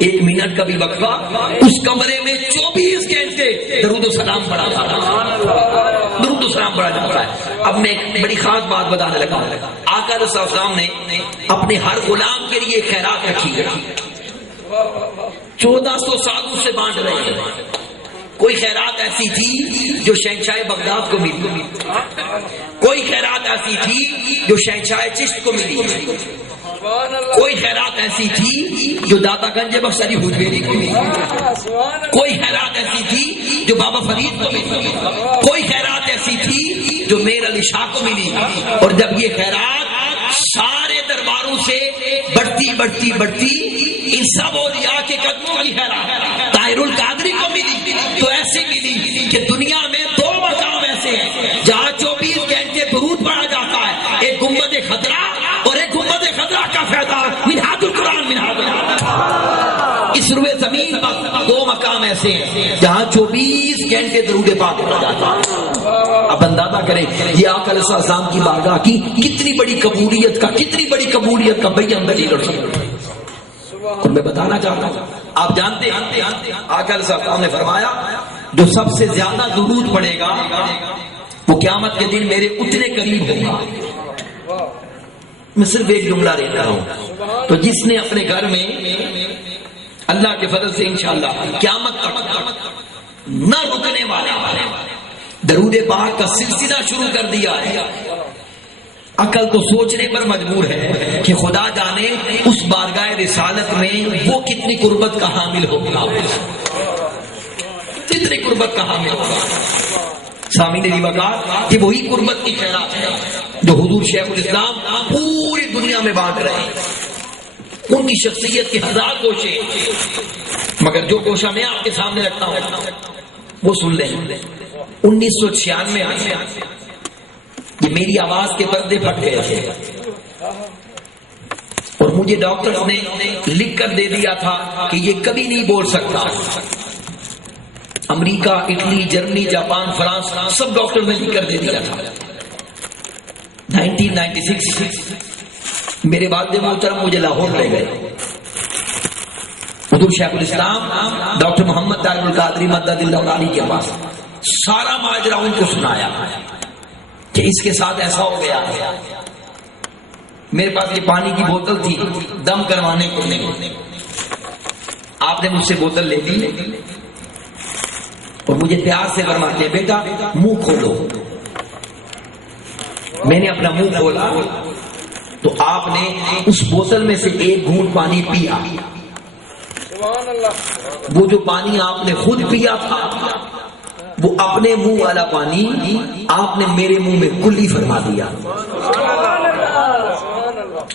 ایک منٹ کا بھی وقفہ اس کمرے میں 24 گھنٹے درود و سلام پڑھا تھا، درود و سلام پڑھا جاتا ہے۔ اب میں ایک بڑی خاص بات بتانے لگا، آقا علیہ السلام نے اپنے ہر غلام کے لیے خیرات رکھی ہے، 1400 سال اس سے بانٹ رہے ہیں۔ کوئی خیرات ایسی تھی جو شہنشاہ بغداد کو ملی، کوئی خیرات ایسی تھی جو شہنشاہ چشت کو ملی، کوئی خیرات ایسی تھی جو داتا گنج بخش علی حجویری کو ملی، کوئی خیرات ایسی تھی جو بابا فرید کو ملی، کوئی خیرات ایسی تھی جو میر علی شاہ کو ملی۔ اور جب یہ خیرات سارے درباروں سے بڑھتی بڑھتی بڑھتی ان سب اولیاء کے قدموں کی خیرات طاہر القادری کو ملی، تو ایسی ملی کہ دنیا میں 2 مقام ایسے ہیں جہاں 24 گھنٹے درود پڑھا جاتا ہے، ایک گنبد خضرا اور ایک گنبد خضرا کا فائدہ منہاج القرآن، منہاج القرآن۔ اس روئے زمین پر 2 مقام ایسے ہیں جہاں 24 گھنٹے درود پاک پڑھا جاتا ہے۔ اب اندازہ کریں یہ آقا علیہ السلام کی بارگاہ کی کتنی بڑی قبولیت کا بیان دلیل اور اور میں بتانا چاہتا ہوں، آپ جانتے ہیں آقا علیہ السلام نے فرمایا جو سب سے زیادہ درود پڑھے گا وہ قیامت کے دن میرے اتنے قریب ہوگا۔ میں صرف ایک جملہ لے رہا ہوں، تو جس نے اپنے گھر میں اللہ کے فضل سے انشاءاللہ قیامت تک نہ رکنے والا درود پاک کا سلسلہ شروع کر دیا ہے، عقل تو سوچنے پر مجبور ہے کہ خدا جانے اس بارگاہ رسالت میں وہ کتنی قربت کا حامل ہوگا، کتنی قربت کا حامل ہوگا۔ سامعین علی وقار، یہ وہی قربت کی خیرات ہے جو حضور شیخ الاسلام پوری دنیا میں بانٹ رہے ہیں۔ ان کی شخصیت کی 1000 کوشیں، مگر جو کوشہ میں آپ کے سامنے رکھتا ہوں وہ سن لیں۔ 1996 میں یہ میری آواز کے پردے پھٹ گئے تھے اور مجھے ڈاکٹر نے لکھ کر دے دیا تھا کہ یہ کبھی نہیں بول سکتا۔ امریکہ، اٹلی، جرمنی، جاپان، فرانس، سب ڈاکٹر نے لکھ کر دے دیا تھا۔ 1996 میرے والد محترم مجھے لاہور لے گئے، حضور شیخ الاسلام ڈاکٹر محمد طاہر القادری مدد اللہ علی کے پاس سارا ماجرا ان کو سنایا کہ اس کے ساتھ ایسا ہو گیا۔ میرے پاس یہ پانی کی بوتل تھی دم کروانے کو، آپ نے مجھ سے بوتل لے لی اور مجھے پیار سے فرماتے بیٹا منہ کھولو۔ میں نے اپنا منہ کھولا تو آپ نے اس بوتل میں سے ایک گھونٹ پانی پیا۔ وہ جو پانی آپ نے خود پیا تھا وہ اپنے منہ والا پانی آپ نے میرے منہ میں کلی فرما دیا۔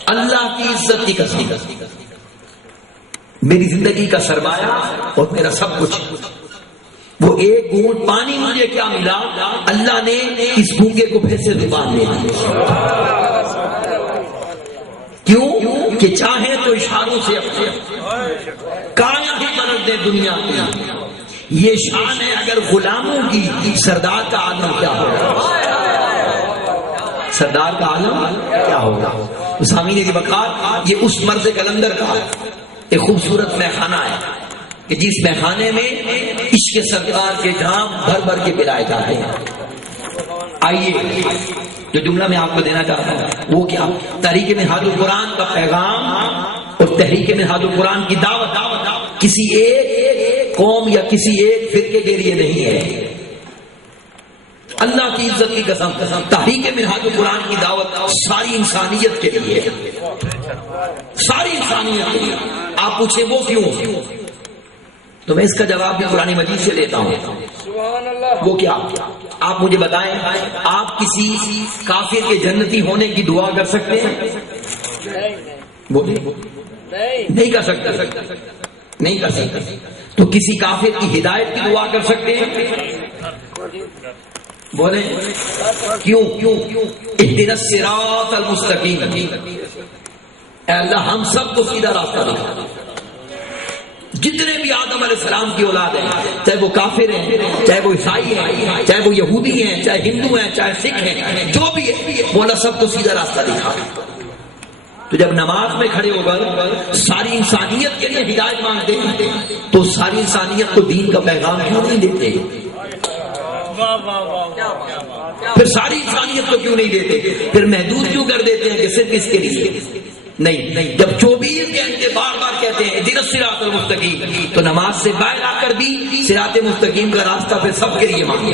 اللہ کی عزت کی قسم، میری زندگی کا سرمایہ اور میرا سب کچھ، وہ ایک گھونٹ پانی مجھے کیا ملا، اللہ نے اس گونگے کو پھر سے زبان دے دی۔ کیوں کہ چاہے تو اشاروں سے اپنے کایا ہی بدل دے دنیا کی، یہ شان ہے اگر غلاموں کی، سردار کا عالم کیا ہوگا، سردار کا عالم کیا ہوگا۔ سامعین کی وقار، یہ اس مرد کلندر کا ایک خوبصورت میخانہ ہے کہ جس میخانے میں عشق سرکار کے جام بھر بھر کے پلائے جاتے ہیں۔ آئیے جو جملہ میں آپ کو دینا چاہتا ہوں وہ کیا، تحریک منہاج القرآن کا پیغام اور تحریک منہاج القرآن کی دعوت کسی ایک قوم یا کسی ایک فرقے کے لیے نہیں ہے۔ اللہ کی عزت کی قسم، تحریک منہاج القرآن کی دعوت ساری انسانیت کے لیے، ساری انسانیت کے لیے۔ آپ پوچھیں وہ کیوں، تو میں اس کا جواب بھی قرآن مجید سے لیتا ہوں۔ وہ کیا، آپ مجھے بتائیں، آپ کسی کافر کے جنتی ہونے کی دعا کر سکتے ہیں؟ نہیں کر سکتے، نہیں کر سکتے۔ تو کسی کافر کی ہدایت کی دعا کر سکتے ہیں؟ بولیں کیوں؟ اہدنا الصراط المستقیم، اے اللہ ہم سب کو سیدھا راستہ دکھا۔ جتنے بھی آدم علیہ السلام کی اولاد ہیں، چاہے وہ کافر ہیں، چاہے وہ عیسائی ہیں، چاہے وہ یہودی ہیں، چاہے ہندو ہیں، چاہے سکھ ہیں، جو بھی ہے وہ اللہ سب کو سیدھا راستہ دکھا۔ تو جب نماز میں کھڑے ہو کر ساری انسانیت کے لیے ہدایت مانگتے ہیں تو ساری انسانیت کو دین کا پیغام کیوں نہیں دیتے؟ پھر ساری انسانیت کو کیوں نہیں دیتے؟ پھر محدود کیوں کر دیتے ہیں کہ صرف اس کے لیے؟ نہیں، جب 24 گھنٹے بار بار کہتے ہیں اہدنا الصراط المستقیم، تو نماز سے باہر آ کر بھی صراط مستقیم کا راستہ پھر سب کے لیے مانگے.